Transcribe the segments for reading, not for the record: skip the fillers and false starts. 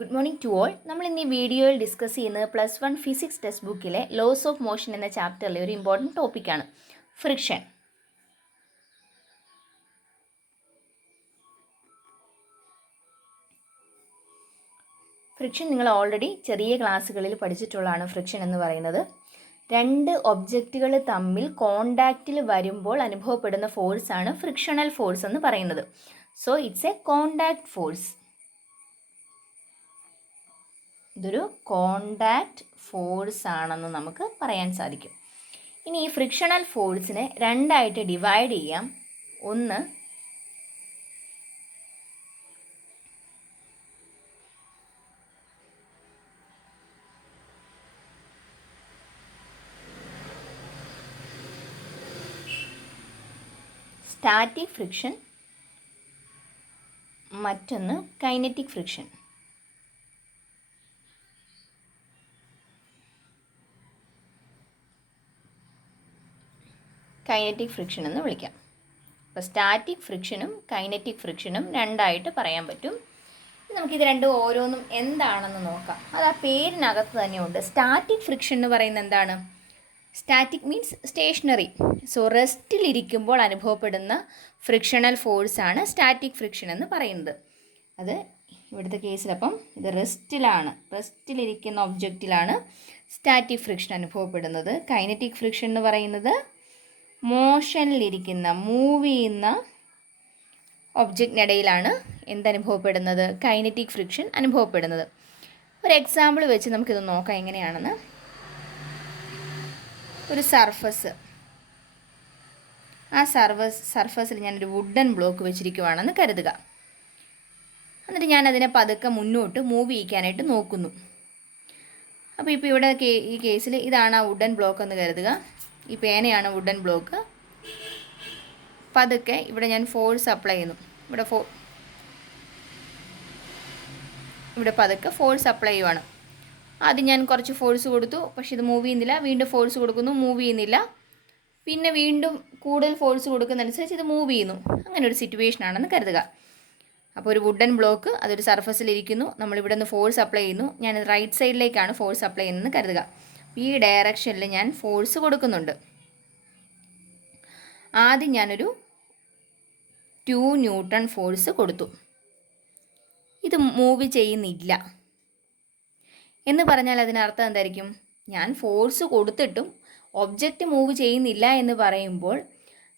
Good morning to all. നമ്മൾ ഇന്ന് ഈ വീഡിയോയിൽ ഡിസ്കസ് ചെയ്യുന്നത് +1 ഫിസിക്സ് ടെക്സ്റ്റ് ബുക്കിലെ ലോസ് ഓഫ് മോഷൻ എന്ന ചാപ്റ്ററിലെ ഒരു ഇമ്പോർട്ടൻറ്റ് ടോപ്പിക്കാണ് ഫ്രിക്ഷൻ. ഫ്രിക്ഷൻ നിങ്ങൾ ഓൾറെഡി ചെറിയ ക്ലാസ്സുകളിൽ പഠിച്ചിട്ടുള്ളതാണ്. ഫ്രിക്ഷൻ എന്ന് പറയുന്നത് രണ്ട് ഒബ്ജക്റ്റുകൾ തമ്മിൽ കോണ്ടാക്റ്റിൽ വരുമ്പോൾ അനുഭവപ്പെടുന്ന ഫോഴ്സാണ് ഫ്രിക്ഷണൽ ഫോഴ്സ് എന്ന് പറയുന്നത്. So it's A contact force. ഇതൊരു കോണ്ടാക്റ്റ് ഫോഴ്സ് ആണെന്ന് നമുക്ക് പറയാൻ സാധിക്കും. ഇനി ഈ ഫ്രിക്ഷണൽ ഫോഴ്സിനെ രണ്ടായിട്ട് ഡിവൈഡ് ചെയ്യാം. ഒന്ന് സ്റ്റാറ്റിക് ഫ്രിക്ഷൻ, മറ്റൊന്ന് കൈനറ്റിക് ഫ്രിക്ഷൻ. കൈനറ്റിക് ഫ്രിക്ഷൻ എന്ന് വിളിക്കാം. അപ്പോൾ സ്റ്റാറ്റിക് ഫ്രിക്ഷനും കൈനറ്റിക് ഫ്രിക്ഷനും രണ്ടായിട്ട് പറയാൻ പറ്റും. നമുക്കിത് രണ്ടും ഓരോന്നും എന്താണെന്ന് നോക്കാം. അത് ആ പേരിനകത്ത് തന്നെയുണ്ട്. സ്റ്റാറ്റിക് ഫ്രിക്ഷൻ എന്ന് പറയുന്നത് എന്താണ്? Static means stationary. സോ റെസ്റ്റിലിരിക്കുമ്പോൾ അനുഭവപ്പെടുന്ന ഫ്രിക്ഷണൽ ഫോഴ്സാണ് സ്റ്റാറ്റിക് ഫ്രിക്ഷൻ എന്ന് പറയുന്നത്. അത് ഇവിടുത്തെ കേസിലപ്പം ഇത് റെസ്റ്റിലിരിക്കുന്ന ഒബ്ജക്റ്റിലാണ് സ്റ്റാറ്റിക് ഫ്രിക്ഷൻ അനുഭവപ്പെടുന്നത്. കൈനറ്റിക് ഫ്രിക്ഷൻ എന്ന് പറയുന്നത് മോഷനിലിരിക്കുന്ന മൂവ് ചെയ്യുന്ന ഒബ്ജക്റ്റിനിടയിലാണ് എന്തനുഭവപ്പെടുന്നത്? കൈനറ്റിക് ഫ്രിക്ഷൻ അനുഭവപ്പെടുന്നത്. ഒരു എക്സാമ്പിൾ വെച്ച് നമുക്കിത് നോക്കാം എങ്ങനെയാണെന്ന്. ഒരു സർഫസ്, ആ സർഫസിൽ ഞാനൊരു വുഡൻ ബ്ലോക്ക് വെച്ചിരിക്കുവാണെന്ന് കരുതുക. എന്നിട്ട് ഞാനതിനെ പതുക്കെ മുന്നോട്ട് മൂവ് ചെയ്യിക്കാനായിട്ട് നോക്കുന്നു. അപ്പോൾ ഇപ്പോൾ ഇവിടെ ഈ കേസിൽ ഇതാണ് ആ വുഡൻ ബ്ലോക്ക് എന്ന് കരുതുക. ഈ പേനയാണ് വുഡൻ ബ്ലോക്ക്. പതുക്കെ ഇവിടെ ഞാൻ ഫോഴ്സ് അപ്ലൈ ചെയ്യുന്നു. ഇവിടെ പതുക്കെ ഫോഴ്സ് അപ്ലൈ ചെയ്യുവാണ്. ആദ്യം ഞാൻ കുറച്ച് ഫോഴ്സ് കൊടുത്തു, പക്ഷേ ഇത് മൂവ് ചെയ്യുന്നില്ല. വീണ്ടും ഫോഴ്സ് കൊടുക്കുന്നു, മൂവ് ചെയ്യുന്നില്ല. പിന്നെ വീണ്ടും കൂടുതൽ ഫോഴ്സ് കൊടുക്കുന്നതനുസരിച്ച് ഇത് മൂവ് ചെയ്യുന്നു. അങ്ങനെ ഒരു സിറ്റുവേഷൻ ആണെന്ന് കരുതുക. അപ്പോൾ ഒരു വുഡൻ ബ്ലോക്ക് അതൊരു സർഫസിലിരിക്കുന്നു. നമ്മളിവിടെ നിന്ന് ഫോഴ്സ് അപ്ലൈ ചെയ്യുന്നു. ഞാൻ റൈറ്റ് സൈഡിലേക്കാണ് ഫോഴ്സ് അപ്ലൈ ചെയ്യുന്നതെന്ന് കരുതുക. ഈ ഡയറക്ഷനിൽ ഞാൻ ഫോഴ്സ് കൊടുക്കുന്നുണ്ട്. ആദ്യം ഞാനൊരു 2 ന്യൂട്ടൺ ഫോഴ്സ് കൊടുത്തു. ഇത് മൂവ് ചെയ്യുന്നില്ല എന്ന് പറഞ്ഞാൽ അതിനർത്ഥം എന്തായിരിക്കും? ഞാൻ ഫോഴ്സ് കൊടുത്തിട്ടും ഒബ്ജക്റ്റ് മൂവ് ചെയ്യുന്നില്ല എന്ന് പറയുമ്പോൾ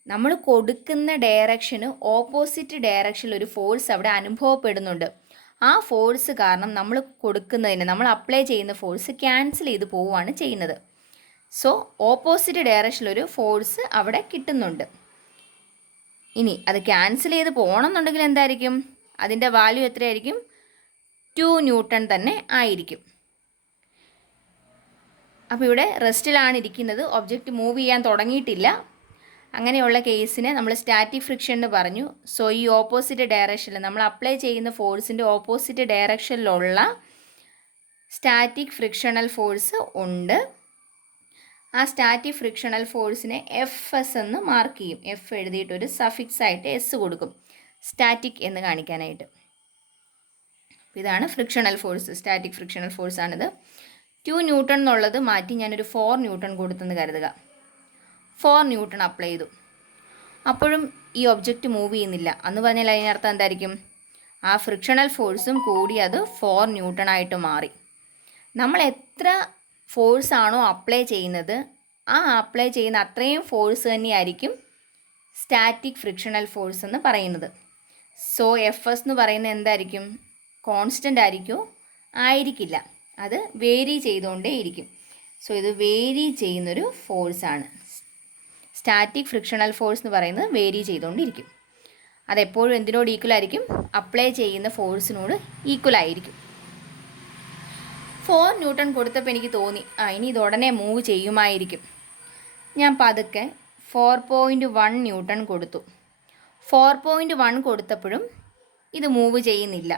നമ്മൾ കൊടുക്കുന്ന ഡയറക്ഷന് ഓപ്പോസിറ്റ് ഡയറക്ഷനിൽ ഒരു ഫോഴ്സ് അവിടെ അനുഭവപ്പെടുന്നുണ്ട്. ആ ഫോഴ്സ് കാരണം നമ്മൾ അപ്ലൈ ചെയ്യുന്ന ഫോഴ്സ് ക്യാൻസൽ ചെയ്ത് പോവുകയാണ് ചെയ്യുന്നത്. സോ ഓപ്പോസിറ്റ് ഡയറക്ഷനിലൊരു ഫോഴ്സ് അവിടെ കിട്ടുന്നുണ്ട്. ഇനി അത് ക്യാൻസൽ ചെയ്ത് പോകണമെന്നുണ്ടെങ്കിൽ എന്തായിരിക്കും? അതിൻ്റെ വാല്യൂ എത്രയായിരിക്കും? 2 ന്യൂട്ടൺ തന്നെ ആയിരിക്കും. അപ്പോൾ ഇവിടെ റെസ്റ്റിലാണ് ഇരിക്കുന്നത്, ഒബ്ജക്റ്റ് മൂവ് ചെയ്യാൻ തുടങ്ങിയിട്ടില്ല. അങ്ങനെയുള്ള കേസിനെ നമ്മൾ സ്റ്റാറ്റിക് ഫ്രിക്ഷൻ എന്ന് പറഞ്ഞു. സോ ഈ ഓപ്പോസിറ്റ് ഡയറക്ഷനിൽ നമ്മൾ അപ്ലൈ ചെയ്യുന്ന ഫോഴ്സിൻ്റെ ഓപ്പോസിറ്റ് ഡയറക്ഷനിലുള്ള സ്റ്റാറ്റിക് ഫ്രിക്ഷണൽ ഫോഴ്സ് ഉണ്ട്. ആ സ്റ്റാറ്റിക് ഫ്രിക്ഷണൽ ഫോഴ്സിനെ FS എന്ന് മാർക്ക് ചെയ്യും. F എഴുതിയിട്ട് ഒരു സഫിക്സ് ആയിട്ട് S കൊടുക്കും, സ്റ്റാറ്റിക് എന്ന് കാണിക്കാനായിട്ട്. ഇതാണ് frictional force, static frictional force ആണിത്. 2 ന്യൂട്ടൺ എന്നുള്ളത് മാറ്റി ഞാനൊരു 4 ന്യൂട്ടൺ കൊടുത്തെന്ന് കരുതുക. 4 ന്യൂട്ടൺ അപ്ലൈ ചെയ്തു. അപ്പോഴും ഈ ഒബ്ജക്റ്റ് മൂവ് ചെയ്യുന്നില്ല എന്ന് പറഞ്ഞാൽ അതിനർത്ഥം എന്തായിരിക്കും? ആ ഫ്രിക്ഷണൽ ഫോഴ്സും കൂടി അത് 4 ന്യൂട്ടൺ ആയിട്ട് മാറി. നമ്മൾ എത്ര ഫോഴ്സ് ആണോ അപ്ലൈ ചെയ്യുന്നത്, ആ അപ്ലൈ ചെയ്യുന്ന അത്രയും ഫോഴ്സ് തന്നെയായിരിക്കും സ്റ്റാറ്റിക് ഫ്രിക്ഷണൽ ഫോഴ്സ് എന്ന് പറയുന്നത്. സോ FS എന്ന് പറയുന്നത് എന്തായിരിക്കും? കോൺസ്റ്റൻ്റ് ആയിരിക്കുമോ? ആയിരിക്കില്ല, അത് വേരി ചെയ്തുകൊണ്ടേയിരിക്കും. സോ ഇത് വേരി ചെയ്യുന്നൊരു ഫോഴ്സാണ്. സ്റ്റാറ്റിക് ഫ്രിക്ഷണൽ ഫോഴ്സ് എന്ന് പറയുന്നത് വേരി ചെയ്തുകൊണ്ടിരിക്കും. അതെപ്പോഴും എന്തിനോട് ഈക്വൽ ആയിരിക്കും? അപ്ലൈ ചെയ്യുന്ന ഫോഴ്സിനോട് ഈക്വൽ ആയിരിക്കും. 4 ന്യൂട്ടൺ കൊടുത്തപ്പോൾ എനിക്ക് തോന്നി ഇനി ഇത് ഉടനെ മൂവ് ചെയ്യുമായിരിക്കും. ഞാൻ പതുക്കെ 4.1 ന്യൂട്ടൺ കൊടുത്തു. 4.1 കൊടുത്തപ്പോഴും ഇത് മൂവ് ചെയ്യുന്നില്ല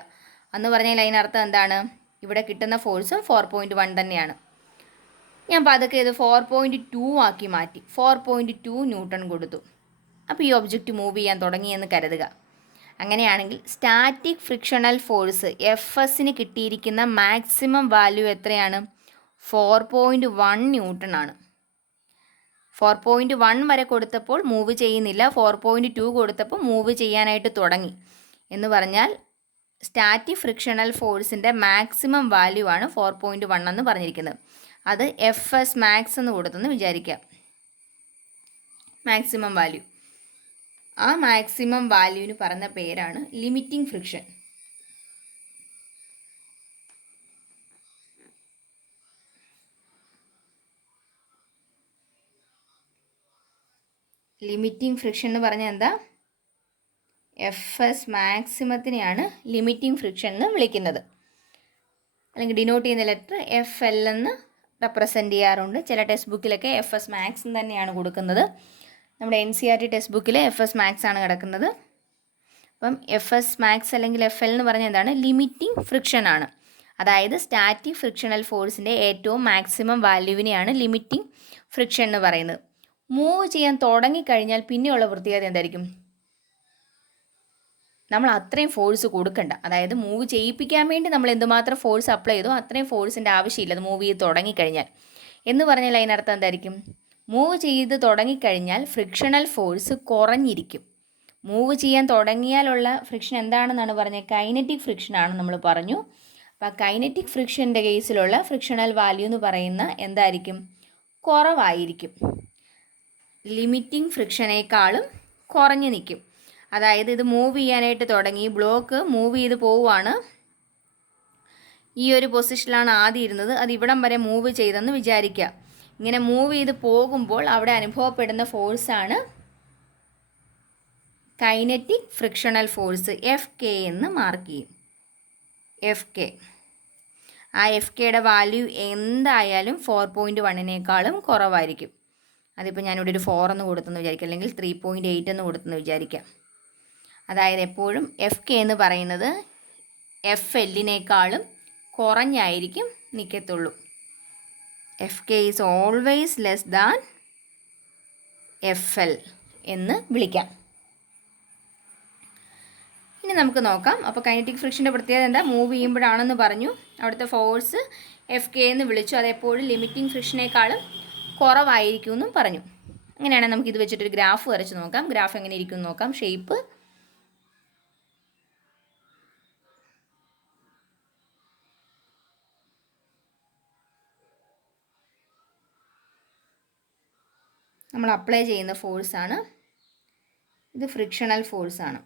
എന്ന് പറഞ്ഞാൽ അതിനർത്ഥം എന്താണ്? ഇവിടെ കിട്ടുന്ന ഫോഴ്സും 4.1 തന്നെയാണ്. ഞാൻ പതുക്കെ ഇത് 4.2 ആക്കി മാറ്റി. 4.2 ന്യൂട്ടൺ കൊടുത്തു. അപ്പോൾ ഈ ഒബ്ജക്റ്റ് മൂവ് ചെയ്യാൻ തുടങ്ങിയെന്ന് കരുതുക. അങ്ങനെയാണെങ്കിൽ സ്റ്റാറ്റിക് ഫ്രിക്ഷണൽ ഫോഴ്സ് എഫ് എസിന് കിട്ടിയിരിക്കുന്ന മാക്സിമം വാല്യൂ എത്രയാണ്? 4.1 ന്യൂട്ടൺ ആണ്. 4.1 വരെ കൊടുത്തപ്പോൾ മൂവ് ചെയ്യുന്നില്ല, 4.2 കൊടുത്തപ്പോൾ മൂവ് ചെയ്യാനായിട്ട് തുടങ്ങി. എന്ന് പറഞ്ഞാൽ സ്റ്റാറ്റിക് ഫ്രിക്ഷണൽ ഫോഴ്സിൻ്റെ മാക്സിമം വാല്യൂ ആണ് 4.1 എന്ന് പറഞ്ഞിരിക്കുന്നത്. അത് എഫ് എസ് മാക്സ് എന്ന് കൊടുത്തെന്ന് വിചാരിക്കാം. Maximum value. ആ മാക്സിമം വാല്യൂവിന് പറഞ്ഞ പേരാണ് ലിമിറ്റിംഗ് ഫ്രിക്ഷൻ. ലിമിറ്റിംഗ് ഫ്രിക്ഷൻ എന്ന് പറഞ്ഞാൽ എന്താ? എഫ് എസ് മാക്സിമത്തിനെയാണ് ലിമിറ്റിംഗ് ഫ്രിക്ഷൻ എന്ന് വിളിക്കുന്നത്. അല്ലെങ്കിൽ ഡിനോട്ട് ചെയ്യുന്ന ലെറ്റർ എഫ് എൽ എന്ന് റെപ്രസെൻറ്റ് ചെയ്യാറുണ്ട്. ചില ടെക്സ്റ്റ് ബുക്കിലൊക്കെ എഫ് എസ് മാക്സ് തന്നെയാണ് കൊടുക്കുന്നത്. നമ്മുടെ NCERT ടെക്സ്റ്റ് ബുക്കിൽ എഫ് എസ് മാക്സ് ആണ് കിടക്കുന്നത്. അപ്പം എഫ് എസ് മാക്സ് അല്ലെങ്കിൽ എഫ് എൽ എന്ന് പറഞ്ഞാൽ എന്താണ്? ലിമിറ്റിംഗ് ഫ്രിക്ഷൻ ആണ്. അതായത് സ്റ്റാറ്റിക് ഫ്രിക്ഷണൽ ഫോഴ്സിൻ്റെ ഏറ്റവും മാക്സിമം വാല്യൂവിനെയാണ് ലിമിറ്റിംഗ് ഫ്രിക്ഷൻ എന്ന് പറയുന്നത്. മൂവ് ചെയ്യാൻ തുടങ്ങിക്കഴിഞ്ഞാൽ പിന്നെയുള്ള പ്രത്യേകത എന്തായിരിക്കും? നമ്മൾ അത്രയും ഫോഴ്സ് കൊടുക്കണ്ട. അതായത് മൂവ് ചെയ്യിപ്പിക്കാൻ വേണ്ടി നമ്മൾ എന്തുമാത്രം ഫോഴ്സ് അപ്ലൈ ചെയ്തോ അത്രയും ഫോഴ്സിൻ്റെ ആവശ്യമില്ല അത് മൂവ് ചെയ്ത് തുടങ്ങിക്കഴിഞ്ഞാൽ. എന്ന് പറഞ്ഞാൽ അതിനർത്ഥം എന്തായിരിക്കും? മൂവ് ചെയ്ത് തുടങ്ങിക്കഴിഞ്ഞാൽ ഫ്രിക്ഷണൽ ഫോഴ്സ് കുറഞ്ഞിരിക്കും. മൂവ് ചെയ്യാൻ തുടങ്ങിയാലുള്ള ഫ്രിക്ഷൻ എന്താണെന്നാണ് പറഞ്ഞത്? കൈനറ്റിക് ഫ്രിക്ഷൻ ആണ് നമ്മൾ പറഞ്ഞു. അപ്പോൾ കൈനറ്റിക് ഫ്രിക്ഷൻ്റെ കേസിലുള്ള ഫ്രിക്ഷണൽ വാല്യൂ എന്ന് പറയുന്ന എന്തായിരിക്കും? കുറവായിരിക്കും. ലിമിറ്റിംഗ് ഫ്രിക്ഷനേക്കാളും കുറഞ്ഞു നിൽക്കും. അതായത് ഇത് മൂവ് ചെയ്യാനായിട്ട് തുടങ്ങി, ബ്ലോക്ക് മൂവ് ചെയ്ത് പോവുകയാണ്. ഈ ഒരു പൊസിഷനിലാണ് ആദ്യം ഇരുന്നത്, അത് ഇവിടം വരെ മൂവ് ചെയ്തെന്ന് വിചാരിക്കുക. ഇങ്ങനെ മൂവ് ചെയ്ത് പോകുമ്പോൾ അവിടെ അനുഭവപ്പെടുന്ന ഫോഴ്സാണ് കൈനറ്റിക് ഫ്രിക്ഷണൽ ഫോഴ്സ്, FK എന്ന് മാർക്ക് ചെയ്യും. FK. ആ FKയുടെ വാല്യൂ എന്തായാലും 4.1നേക്കാളും കുറവായിരിക്കും. അതിപ്പോൾ ഞാനിവിടെ ഒരു 4 എന്ന് കൊടുത്തെന്ന് വിചാരിക്കാം, അല്ലെങ്കിൽ 3.8 എന്ന് കൊടുത്തെന്ന് വിചാരിക്കാം. അതായത് എപ്പോഴും FK എന്ന് പറയുന്നത് FLനേക്കാളും കുറഞ്ഞായിരിക്കും നിൽക്കത്തുള്ളൂ. FK is always less than FL എന്ന് വിളിക്കാം. ഇനി നമുക്ക് നോക്കാം. അപ്പോൾ കൈനറ്റിക് ഫ്രിക്ഷൻ്റെ പ്രത്യേകത എന്താ? മൂവ് ചെയ്യുമ്പോഴാണെന്ന് പറഞ്ഞു. അവിടുത്തെ ഫോഴ്സ് FK എന്ന് വിളിച്ചു. അതെപ്പോഴും ലിമിറ്റിംഗ് ഫ്രിക്ഷനേക്കാളും കുറവായിരിക്കും എന്നും പറഞ്ഞു. അങ്ങനെയാണെങ്കിൽ നമുക്കിത് വെച്ചിട്ടൊരു ഗ്രാഫ് വരച്ച് നോക്കാം. ഗ്രാഫ് എങ്ങനെ ഇരിക്കും എന്ന് നോക്കാം. ഷേപ്പ് നമ്മൾ അപ്ലൈ ചെയ്യുന്ന ഫോഴ്സാണ്. ഇത് ഫ്രിക്ഷണൽ ഫോഴ്സാണ്.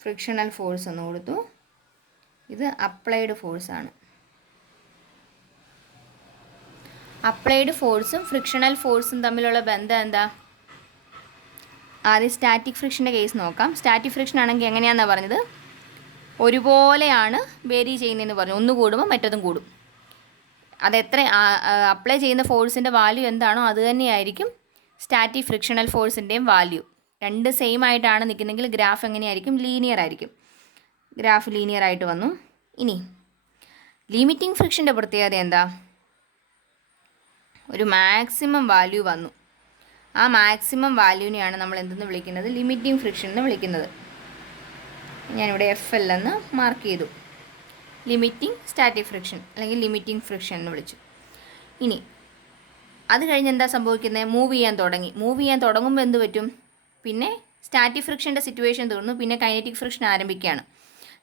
ഫ്രിക്ഷണൽ ഫോഴ്സ് എന്ന് കൊടുത്തു. ഇത് അപ്ലൈഡ് ഫോഴ്സാണ്. അപ്ലൈഡ് ഫോഴ്സും ഫ്രിക്ഷണൽ ഫോഴ്സും തമ്മിലുള്ള ബന്ധം എന്താ? ആദ്യം സ്റ്റാറ്റിക് ഫ്രിക്ഷൻ്റെ കേസ് നോക്കാം. സ്റ്റാറ്റിക് ഫ്രിക്ഷൻ ആണെങ്കിൽ എങ്ങനെയാണെന്നാണ് പറഞ്ഞത്? ഒരുപോലെയാണ് വേരി ചെയ്യുന്നതെന്ന് പറഞ്ഞു. ഒന്ന് കൂടുമ്പോൾ മറ്റതും കൂടും. അതെത്ര അപ്ലൈ ചെയ്യുന്ന ഫോഴ്സിൻ്റെ വാല്യൂ എന്താണോ അത് തന്നെയായിരിക്കും സ്റ്റാറ്റിക് ഫ്രിക്ഷണൽ ഫോഴ്സിൻ്റെയും വാല്യൂ. രണ്ട് സെയിം ആയിട്ടാണ് നിൽക്കുന്നെങ്കിൽ ഗ്രാഫ് എങ്ങനെയായിരിക്കും? ലീനിയർ ആയിരിക്കും. ഗ്രാഫ് ലീനിയർ ആയിട്ട് വന്നു. ഇനി ലിമിറ്റിംഗ് ഫ്രിക്ഷൻ്റെ പ്രത്യേകത എന്താ? ഒരു മാക്സിമം വാല്യൂ വന്നു. ആ മാക്സിമം വാല്യൂവിനെയാണ് നമ്മൾ എന്തെന്ന് വിളിക്കുന്നത്? ലിമിറ്റിംഗ് ഫ്രിക്ഷൻ എന്ന് വിളിക്കുന്നത്. ഞാനിവിടെ FL എന്ന് മാർക്ക് ചെയ്തു. ലിമിറ്റിംഗ് സ്റ്റാറ്റിക് ഫ്രിക്ഷൻ അല്ലെങ്കിൽ ലിമിറ്റിംഗ് ഫ്രിക്ഷൻ എന്ന് വിളിച്ചു. ഇനി അത് കഴിഞ്ഞ് എന്താ സംഭവിക്കുന്നത്? മൂവ് ചെയ്യാൻ തുടങ്ങി. മൂവ് ചെയ്യാൻ തുടങ്ങുമ്പോൾ എന്ത് പറ്റും? പിന്നെ സ്റ്റാറ്റിക് ഫ്രിക്ഷൻ്റെ സിറ്റുവേഷൻ തീർന്നു, പിന്നെ കൈനറ്റിക് ഫ്രിക്ഷൻ ആരംഭിക്കുകയാണ്.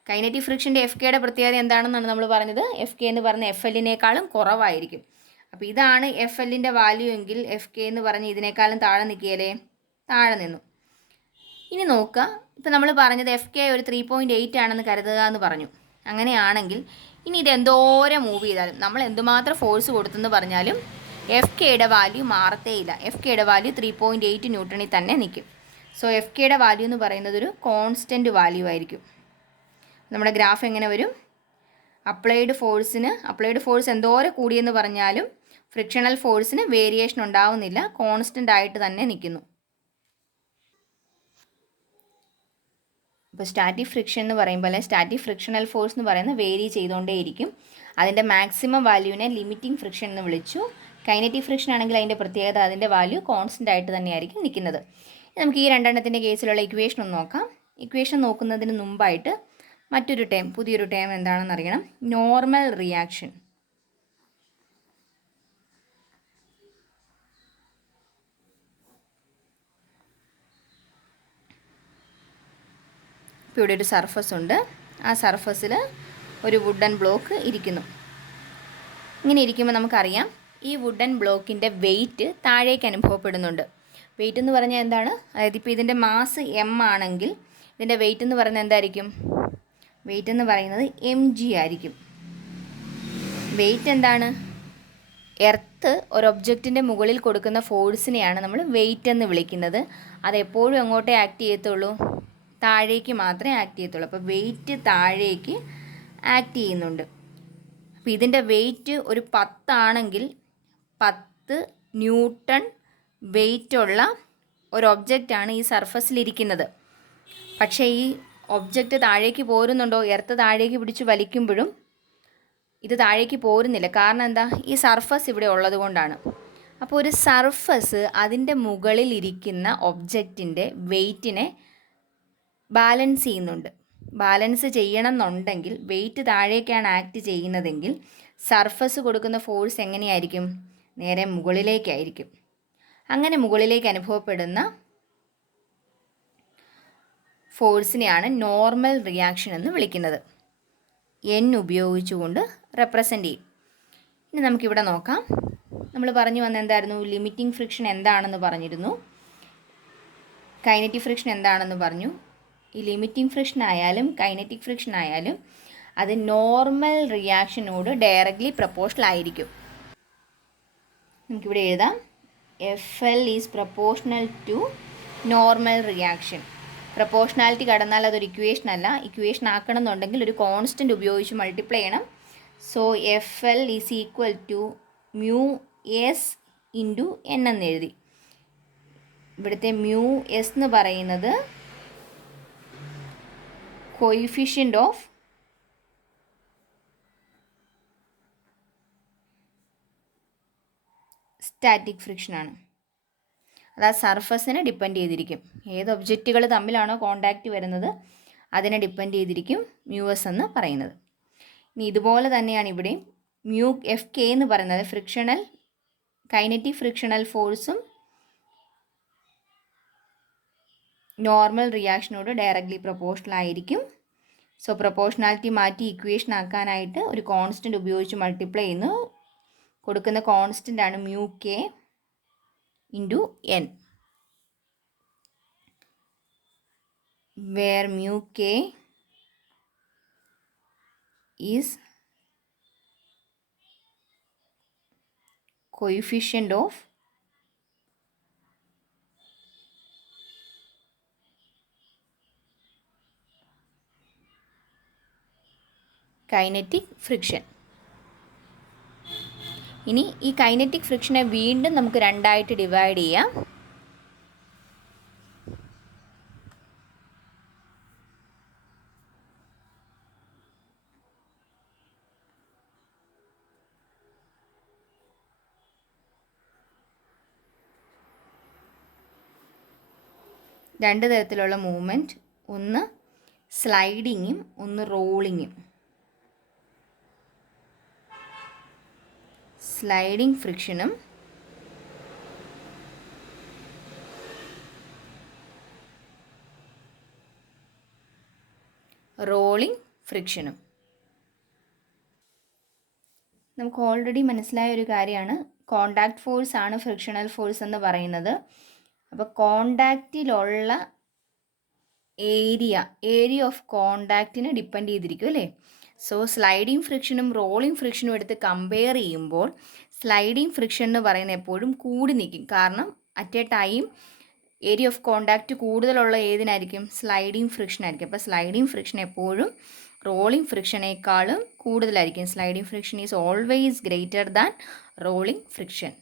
കൈനറ്റിക് ഫ്രിക്ഷൻ്റെ FKയുടെ പ്രത്യേകത എന്താണെന്നാണ് നമ്മൾ പറഞ്ഞത്? FK എന്ന് പറഞ്ഞ FLനേക്കാളും കുറവായിരിക്കും. അപ്പോൾ ഇതാണ് FLൻ്റെ വാല്യൂ എങ്കിൽ FK എന്ന് പറഞ്ഞ് ഇതിനേക്കാളും താഴെ നിൽക്കിയാലേ? താഴെ നിന്നു. ഇനി നോക്കുക, ഇപ്പോൾ നമ്മൾ പറഞ്ഞത് FK ഒരു 3.8 ആണെന്ന് കരുതുക എന്ന് പറഞ്ഞു. അങ്ങനെയാണെങ്കിൽ ഇനി ഇത് എന്തോരം മൂവ് ചെയ്താലും, നമ്മൾ എന്തുമാത്രം ഫോഴ്സ് കൊടുത്തെന്ന് പറഞ്ഞാലും FKയുടെ വാല്യൂ മാറത്തേയില്ല. FKയുടെ വാല്യൂ 3.8 ന്യൂട്ടണിൽ തന്നെ നിൽക്കും. സോ FKയുടെ വാല്യൂ എന്ന് പറയുന്നത് ഒരു കോൺസ്റ്റൻറ്റ് വാല്യൂ ആയിരിക്കും. നമ്മുടെ ഗ്രാഫ് എങ്ങനെ വരും? അപ്ലൈഡ് ഫോഴ്സ് എന്തോരം കൂടിയെന്ന് പറഞ്ഞാലും ഫ്രിക്ഷണൽ ഫോഴ്സിന് വേരിയേഷൻ ഉണ്ടാവുന്നില്ല, കോൺസ്റ്റൻ്റ് ആയിട്ട് തന്നെ നിൽക്കുന്നു. ഇപ്പോൾ സ്റ്റാറ്റിക് ഫ്രിക്ഷൻ എന്ന് പറയുമ്പോൾ സ്റ്റാറ്റിക് ഫ്രിക്ഷണൽ ഫോഴ്സ് എന്ന് പറയുന്നത് വേരി ചെയ്തുകൊണ്ടേയിരിക്കും. അതിൻ്റെ മാക്സിമം വാല്യൂവിനെ ലിമിറ്റിംഗ് ഫ്രിക്ഷൻ എന്ന് വിളിച്ചു. കൈനറ്റിക് ഫ്രിക്ഷൻ ആണെങ്കിൽ അതിൻ്റെ പ്രത്യേകത അതിൻ്റെ വാല്യൂ കോൺസ്റ്റൻ്റ് ആയിട്ട് തന്നെയായിരിക്കും നിൽക്കുന്നത്. നമുക്ക് ഈ രണ്ടെണ്ണത്തിൻ്റെ കേസിലുള്ള ഇക്വേഷൻ ഒന്ന് നോക്കാം. ഇക്വേഷൻ നോക്കുന്നതിന് മുമ്പായിട്ട് മറ്റൊരു ടേം, പുതിയൊരു ടേം എന്താണെന്ന് അറിയണം. Normal reaction. ഇപ്പോൾ ഇവിടെ ഒരു സർഫസ് ഉണ്ട്. ആ സർഫസിൽ ഒരു വുഡൻ ബ്ലോക്ക് ഇരിക്കുന്നു. ഇങ്ങനെ ഇരിക്കുമ്പോൾ നമുക്കറിയാം ഈ വുഡൻ ബ്ലോക്കിൻ്റെ വെയിറ്റ് താഴേക്ക് അനുഭവപ്പെടുന്നുണ്ട്. വെയിറ്റ് എന്ന് പറഞ്ഞാൽ എന്താണ്? അതായത് ഇപ്പോൾ ഇതിൻ്റെ മാസ് എം ആണെങ്കിൽ ഇതിൻ്റെ വെയിറ്റ് എന്ന് പറയുന്നത് എന്തായിരിക്കും? വെയിറ്റ് എന്ന് പറയുന്നത് mg ആയിരിക്കും. വെയിറ്റ് എന്താണ്? എർത്ത് ഒരു ഒബ്ജക്റ്റിൻ്റെ മുകളിൽ കൊടുക്കുന്ന ഫോഴ്സിനെയാണ് നമ്മൾ വെയിറ്റ് എന്ന് വിളിക്കുന്നത്. അതെപ്പോഴും എങ്ങോട്ടേ ആക്ട് ചെയ്യത്തുള്ളൂ? താഴേക്ക് മാത്രമേ ആക്ട് ചെയ്യത്തുള്ളൂ. അപ്പോൾ വെയിറ്റ് താഴേക്ക് ആക്ട് ചെയ്യുന്നുണ്ട്. അപ്പോൾ ഇതിൻ്റെ വെയിറ്റ് ഒരു 10 ആണെങ്കിൽ 10 ന്യൂട്ടൺ വെയിറ്റുള്ള ഒരു ഒബ്ജക്റ്റാണ് ഈ സർഫസിലിരിക്കുന്നത്. പക്ഷേ ഈ ഒബ്ജക്റ്റ് താഴേക്ക് പോരുന്നുണ്ടോ? എർത്ത് താഴേക്ക് പിടിച്ച് വലിക്കുമ്പോഴും ഇത് താഴേക്ക് പോരുന്നില്ല. കാരണം എന്താ? ഈ സർഫസ് ഇവിടെ ഉള്ളത് കൊണ്ടാണ്. അപ്പോൾ ഒരു സർഫസ് അതിൻ്റെ മുകളിൽ ഇരിക്കുന്ന ഒബ്ജക്റ്റിൻ്റെ വെയിറ്റിനെ ബാലൻസ് ചെയ്യുന്നുണ്ട്. ബാലൻസ് ചെയ്യണം എന്നുണ്ടെങ്കിൽ വെയിറ്റ് താഴേക്കാണ് ആക്ട് ചെയ്യുന്നതെങ്കിൽ സർഫസ് കൊടുക്കുന്ന ഫോഴ്സ് എങ്ങനെയായിരിക്കും? നേരെ മുകളിലേക്കായിരിക്കും. അങ്ങനെ മുകളിലേക്ക് അനുഭവപ്പെടുന്ന ഫോഴ്സിനെയാണ് നോർമൽ റിയാക്ഷൻ എന്ന് വിളിക്കുന്നത്. എൻ ഉപയോഗിച്ചുകൊണ്ട് റെപ്രസെൻ്റ് ചെയ്യും. ഇനി നമുക്കിവിടെ നോക്കാം. നമ്മൾ പറഞ്ഞു വന്ന എന്തായിരുന്നു? ലിമിറ്റിംഗ് ഫ്രിക്ഷൻ എന്താണെന്ന് പറഞ്ഞിരുന്നു. കൈനറ്റിക് ഫ്രിക്ഷൻ എന്താണെന്ന് പറഞ്ഞു. ഈ ലിമിറ്റിംഗ് ഫ്രിക്ഷൻ ആയാലും കൈനറ്റിക് ഫ്രിക്ഷൻ ആയാലും അത് നോർമൽ റിയാക്ഷനോട് ഡയറക്റ്റ്ലി പ്രപ്പോർഷണൽ ആയിരിക്കും. നമുക്കിവിടെ എഴുതാം FL is proportional to normal reaction. Proportionality കടന്നാൽ അതൊരു ഇക്വേഷൻ അല്ല. ഇക്വേഷൻ ആക്കണം എന്നുണ്ടെങ്കിൽ ഒരു കോൺസ്റ്റൻറ്റ് ഉപയോഗിച്ച് മൾട്ടിപ്ലൈ ചെയ്യണം. So FL is equal to mu S into N എന്ന് എഴുതി. ഇവിടുത്തെ മ്യൂ എസ് എന്ന് പറയുന്നത് കോയിഫിഷ്യൻ്റ് ഓഫ് സ്റ്റാറ്റിക് ഫ്രിക്ഷനാണ്. അത് ആ സർഫസിനെ ഡിപ്പെൻഡ് ചെയ്തിരിക്കും. ഏത് ഒബ്ജക്റ്റുകൾ തമ്മിലാണോ കോണ്ടാക്റ്റ് വരുന്നത് അതിനെ ഡിപ്പെൻഡ് ചെയ്തിരിക്കും മ്യൂ എസ് എന്ന് പറയുന്നത്. ഇനി ഇതുപോലെ തന്നെയാണ് ഇവിടെയും മ്യൂ FK എന്ന് പറയുന്നത് ഫ്രിക്ഷണൽ കൈനറ്റിക് ഫ്രിക്ഷണൽ ഫോഴ്സും നോർമൽ റിയാക്ഷനോട് ഡയറക്റ്റ്ലി പ്രപ്പോർഷണൽ ആയിരിക്കും. സോ പ്രപ്പോർഷണാലിറ്റി മാറ്റി ഇക്വേഷൻ ആക്കാനായിട്ട് ഒരു കോൺസ്റ്റൻറ്റ് ഉപയോഗിച്ച് മൾട്ടിപ്ലൈ ചെയ്യുന്നു. കൊടുക്കുന്ന കോൺസ്റ്റൻ്റ് ആണ് mu K into N, where mu K is coefficient of kinetic friction. ഇനി ഈ കൈനറ്റിക് ഫ്രിക്ഷനെ വീണ്ടും നമുക്ക് രണ്ടായിട്ട് ഡിവൈഡ് ചെയ്യാം. രണ്ട് തരത്തിലുള്ള മൂവ്മെൻറ്റ്, ഒന്ന് സ്ലൈഡിങ്ങും ഒന്ന് റോളിങ്ങും. Sliding ഫ്രിക്ഷനും rolling ഫ്രിക്ഷനും. നമുക്ക് ഓൾറെഡി മനസ്സിലായ ഒരു കാര്യമാണ് കോണ്ടാക്ട് ഫോഴ്സ് ആണ് ഫ്രിക്ഷണൽ ഫോഴ്സ് എന്ന് പറയുന്നത്. അപ്പോൾ കോണ്ടാക്റ്റിലുള്ള ഏരിയ ഓഫ് കോണ്ടാക്റ്റിനെ ഡിപ്പെൻഡ് ചെയ്തിരിക്കും അല്ലേ. സോ സ്ലൈഡിങ് ഫ്രിക്ഷനും റോളിംഗ് ഫ്രിക്ഷനും എടുത്ത് കമ്പയർ ചെയ്യുമ്പോൾ സ്ലൈഡിങ് ഫ്രിക്ഷൻ എന്ന് പറയുന്നത് എപ്പോഴും കൂടി നിൽക്കും. കാരണം at A time area of contact കൂടുതലുള്ള ഏതിനായിരിക്കും? സ്ലൈഡിങ് ഫ്രിക്ഷൻ ആയിരിക്കും. അപ്പോൾ സ്ലൈഡിങ് ഫ്രിക്ഷൻ എപ്പോഴും റോളിംഗ് ഫ്രിക്ഷനേക്കാളും കൂടുതലായിരിക്കും. Sliding friction is always greater than rolling friction.